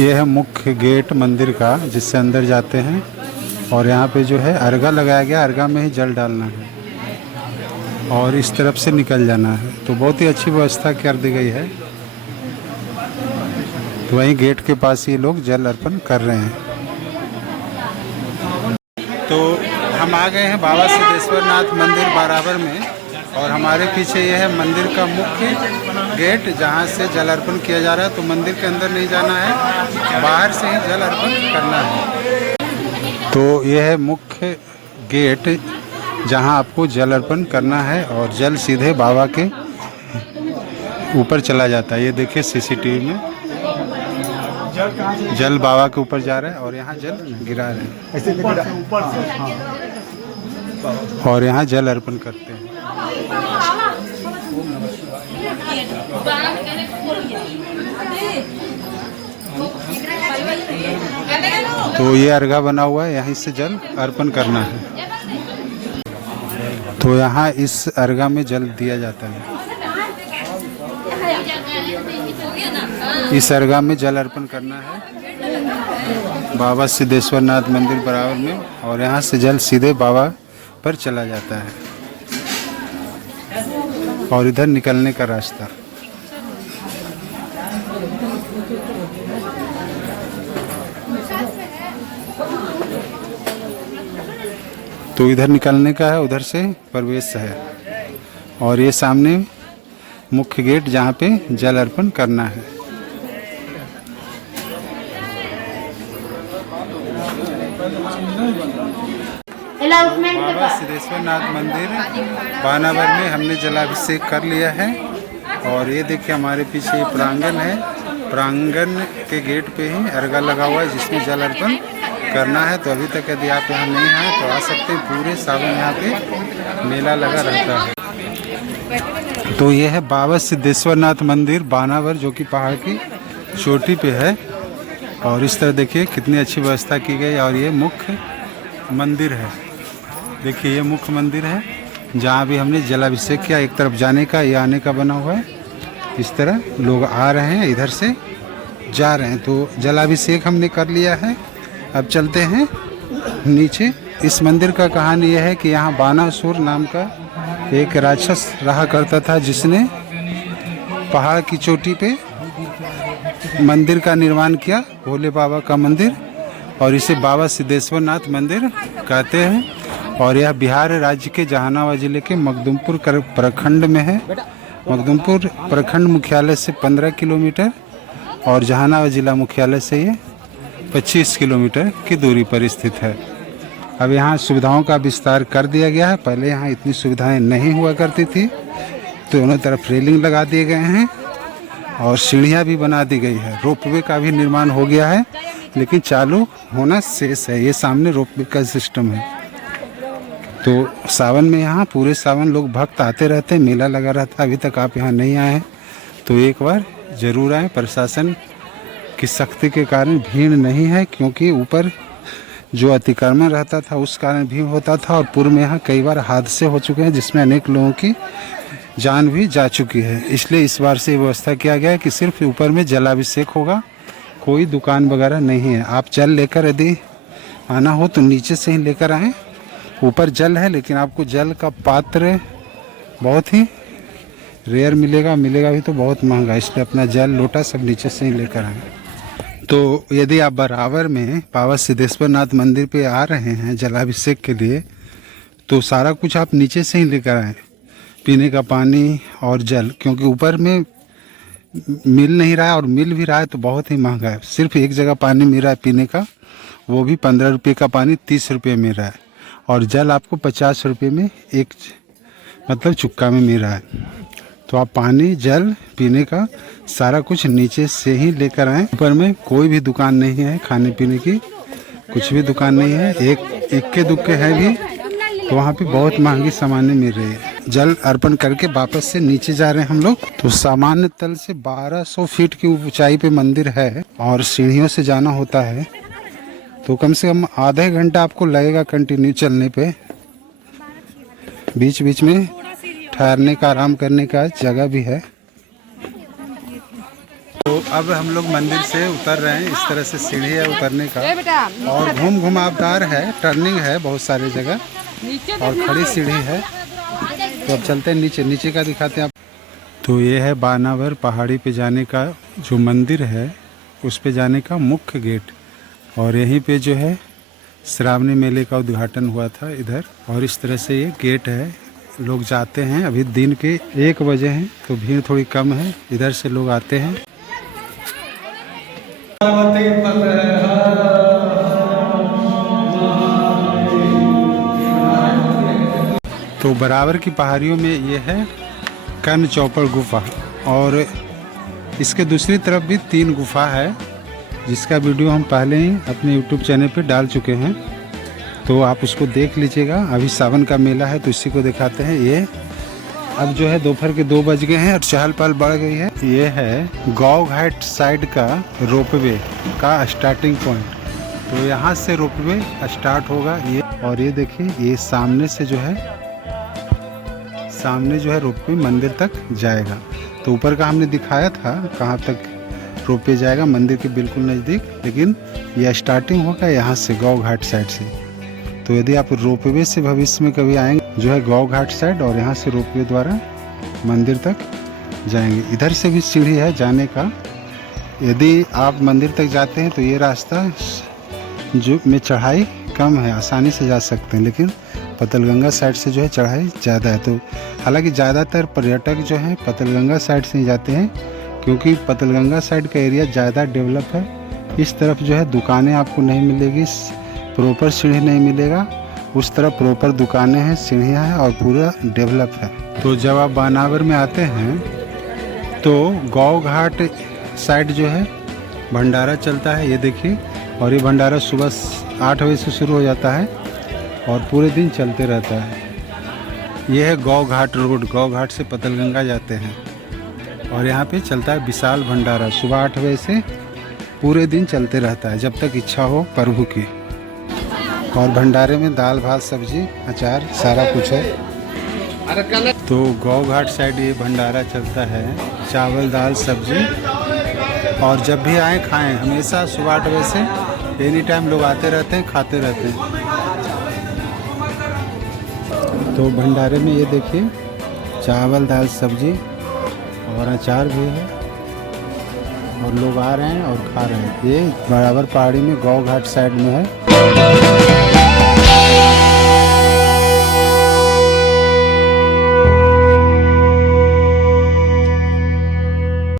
ये है मुख्य गेट मंदिर का, जिससे अंदर जाते हैं। और यहाँ पे जो है अर्घा लगाया गया, अर्घा में ही जल डालना है और इस तरफ से निकल जाना है। तो बहुत ही अच्छी व्यवस्था कर दी गई है। तो वहीं गेट के पास ये लोग जल अर्पण कर रहे हैं। तो हम आ गए हैं बाबा सिद्धेश्वर नाथ मंदिर बाराबर में, और हमारे पीछे ये है मंदिर का मुख्य गेट, जहाँ से जल अर्पण किया जा रहा है। तो मंदिर के अंदर नहीं जाना है, बाहर से ही जल अर्पण करना है। तो ये है मुख्य गेट, जहाँ आपको जल अर्पण करना है और जल सीधे बाबा के ऊपर चला जाता है। ये देखिए सीसीटीवी में जल बाबा के ऊपर जा रहा है और यहाँ जल गिरा रहे हैं और यहाँ जल अर्पण करते हैं। तो ये अर्घा बना हुआ है, यहीं से जल अर्पण करना है। तो यहाँ इस अर्घा में जल दिया जाता है। इस अर्घा में जल अर्पण करना है बाबा सिद्धेश्वर नाथ मंदिर बराबर में, और यहाँ से जल सीधे बाबा पर चला जाता है और इधर निकलने का रास्ता। तो इधर निकलने का है, उधर से प्रवेश है। और ये सामने मुख्य गेट, जहाँ पे जल अर्पण करना है। बाबा सिद्धेश्वर नाथ मंदिर बानावर में हमने जलाभिषेक कर लिया है। और ये देखिए हमारे पीछे ये प्रांगण है, प्रांगण के गेट पे ही अर्घा लगा हुआ है, जिसमें जल अर्पण करना है। तो अभी तक यदि आप यहाँ नहीं आए तो आ सकते हैं। पूरे सावन यहाँ पे मेला लगा रहता है। तो ये है बाबा सिद्धेश्वर नाथ मंदिर बानावर, जो कि पहाड़ की चोटी पे है। और इस तरह देखिए कितनी अच्छी व्यवस्था की गई। और ये मुख्य मंदिर है, देखिए ये मुख्य मंदिर है, जहाँ भी हमने जलाभिषेक किया। एक तरफ जाने का या आने का बना हुआ है। इस तरह लोग आ रहे हैं, इधर से जा रहे हैं। तो जलाभिषेक हमने कर लिया है। अब चलते हैं नीचे। इस मंदिर का कहानी यह है कि यहाँ बानासुर नाम का एक राक्षस रहा करता था, जिसने पहाड़ की चोटी पे मंदिर का निर्माण किया, भोले बाबा का मंदिर। और इसे बाबा सिद्धेश्वर नाथ मंदिर कहते हैं। और यह बिहार राज्य के जहानाबाद जिले के मखदुमपुर प्रखंड में है। मखदुमपुर प्रखंड मुख्यालय से 15 किलोमीटर और जहानाबाद जिला मुख्यालय से ये 25 किलोमीटर की दूरी पर स्थित है। अब यहाँ सुविधाओं का विस्तार कर दिया गया है। पहले यहाँ इतनी सुविधाएं नहीं हुआ करती थी। दोनों तरफ रेलिंग लगा दिए गए हैं और सीढ़ियाँ भी बना दी गई है। रोपवे का भी निर्माण हो गया है, लेकिन चालू होना शेष है। ये सामने रोपवे का सिस्टम है। तो सावन में यहाँ पूरे सावन लोग भक्त आते रहते हैं, मेला लगा रहता है। अभी तक आप यहाँ नहीं आए हैं तो एक बार ज़रूर आएँ। प्रशासन की सख्ती के कारण भीड़ नहीं है, क्योंकि ऊपर जो अतिक्रमण रहता था उस कारण भीड़ होता था। और पूर्व में यहाँ कई बार हादसे हो चुके हैं, जिसमें अनेक लोगों की जान भी जा चुकी है। इसलिए इस बार से व्यवस्था किया गया है कि सिर्फ ऊपर में जलाभिषेक होगा, कोई दुकान वगैरह नहीं है। आप जल लेकर यदि आना हो तो नीचे से ही लेकर आएँ। ऊपर जल है, लेकिन आपको जल का पात्र बहुत ही रेयर मिलेगा, मिलेगा भी तो बहुत महंगा। इसलिए अपना जल लोटा सब नीचे से ही लेकर आएँ। तो यदि आप बराबर में बाबा सिद्धेश्वर नाथ मंदिर पे आ रहे हैं जलाभिषेक के लिए, तो सारा कुछ आप नीचे से ही लेकर आएँ। पीने का पानी और जल, क्योंकि ऊपर में मिल नहीं रहा है, और मिल भी रहा है तो बहुत ही महंगा है। सिर्फ एक जगह पानी मिल रहा है पीने का, वो भी 15 रुपये का पानी 30 रुपये मिल रहा है। और जल आपको 50 रुपये में एक मतलब चुक्का में मिल रहा है। तो आप पानी जल पीने का सारा कुछ नीचे से ही लेकर आएँ। ऊपर में कोई भी दुकान नहीं है खाने पीने की, कुछ भी दुकान नहीं है। एक इक्के दुक्के है भी, तो वहाँ पे बहुत महंगी सामानें मिल रही है। जल अर्पण करके वापस से नीचे जा रहे हैं हम लोग। तो सामान्य तल से 1200 फीट की ऊंचाई पे मंदिर है और सीढ़ियों से जाना होता है। तो कम से कम आधा घंटा आपको लगेगा कंटिन्यू चलने पे। बीच बीच में ठहरने का, आराम करने का जगह भी है। तो अब हम लोग मंदिर से उतर रहे हैं। इस तरह से सीढ़ी है उतरने का और घुमावदार है, टर्निंग है बहुत सारी जगह और खड़ी सीढ़ी है। तो अब चलते हैं नीचे, नीचे का दिखाते हैं आप। तो ये है बानावर पहाड़ी पे जाने का जो मंदिर है, उस पे जाने का मुख्य गेट। और यहीं पे जो है श्रावणी मेले का उद्घाटन हुआ था इधर। और इस तरह से ये गेट है, लोग जाते हैं। अभी दिन के 1 बजे हैं तो भीड़ थोड़ी कम है, इधर से लोग आते हैं। तो बराबर की पहाड़ियों में ये है कर्ण चौपड़ गुफा और इसके दूसरी तरफ भी 3 गुफा है, जिसका वीडियो हम पहले ही अपने YouTube चैनल पे डाल चुके हैं, तो आप उसको देख लीजिएगा। अभी सावन का मेला है तो इसी को दिखाते हैं। ये अब जो है दोपहर के 2 बज गए हैं और चहल पहल बढ़ गई है। ये है गाँव घाट साइड का रोपवे का स्टार्टिंग पॉइंट। तो यहाँ से रोपवे स्टार्ट होगा ये। और ये देखिए, ये सामने जो है रोपवे मंदिर तक जाएगा। तो ऊपर का हमने दिखाया था कहाँ तक रोपवे जाएगा, मंदिर के बिल्कुल नज़दीक। लेकिन यह स्टार्टिंग होगा यहाँ से, गाँव घाट साइड से। तो यदि आप रोपवे से भविष्य में कभी आएंगे जो है गाँव घाट साइड, और यहाँ से रोपवे द्वारा मंदिर तक जाएंगे। इधर से भी सीढ़ी है जाने का। यदि आप मंदिर तक जाते हैं तो ये रास्ता जो में चढ़ाई कम है, आसानी से जा सकते हैं। लेकिन पतलगंगा साइड से जो है चढ़ाई ज़्यादा है। तो हालांकि ज़्यादातर पर्यटक जो हैं पतलगंगा साइड से ही जाते हैं, क्योंकि पतलगंगा साइड का एरिया ज़्यादा डेवलप है। इस तरफ जो है दुकानें आपको नहीं मिलेगी, प्रॉपर सीढ़ी नहीं मिलेगा। उस तरफ प्रॉपर दुकानें हैं, सीढ़ियाँ हैं और पूरा डेवलप है। तो जब आप बानावर में आते हैं तो गाँव घाट साइड जो है भंडारा चलता है, ये देखिए। और ये भंडारा सुबह 8 बजे से शुरू हो जाता है और पूरे दिन चलते रहता है। ये है गाँव घाट रोड, गाँव घाट से पतलगंगा जाते हैं। और यहाँ पे चलता है विशाल भंडारा, सुबह 8 बजे से पूरे दिन चलते रहता है जब तक इच्छा हो प्रभु की। और भंडारे में दाल भात सब्जी अचार सारा कुछ है। तो गाँव घाट साइड ये भंडारा चलता है, चावल दाल सब्जी। और जब भी आए खाएं, हमेशा सुबह 8 बजे से एनी टाइम लोग आते रहते हैं, खाते रहते हैं। तो भंडारे में ये देखिए चावल दाल सब्जी और अचार भी है, और लोग आ रहे हैं और खा रहे हैं। ये बराबर पहाड़ी में गाँव घाट साइड में है।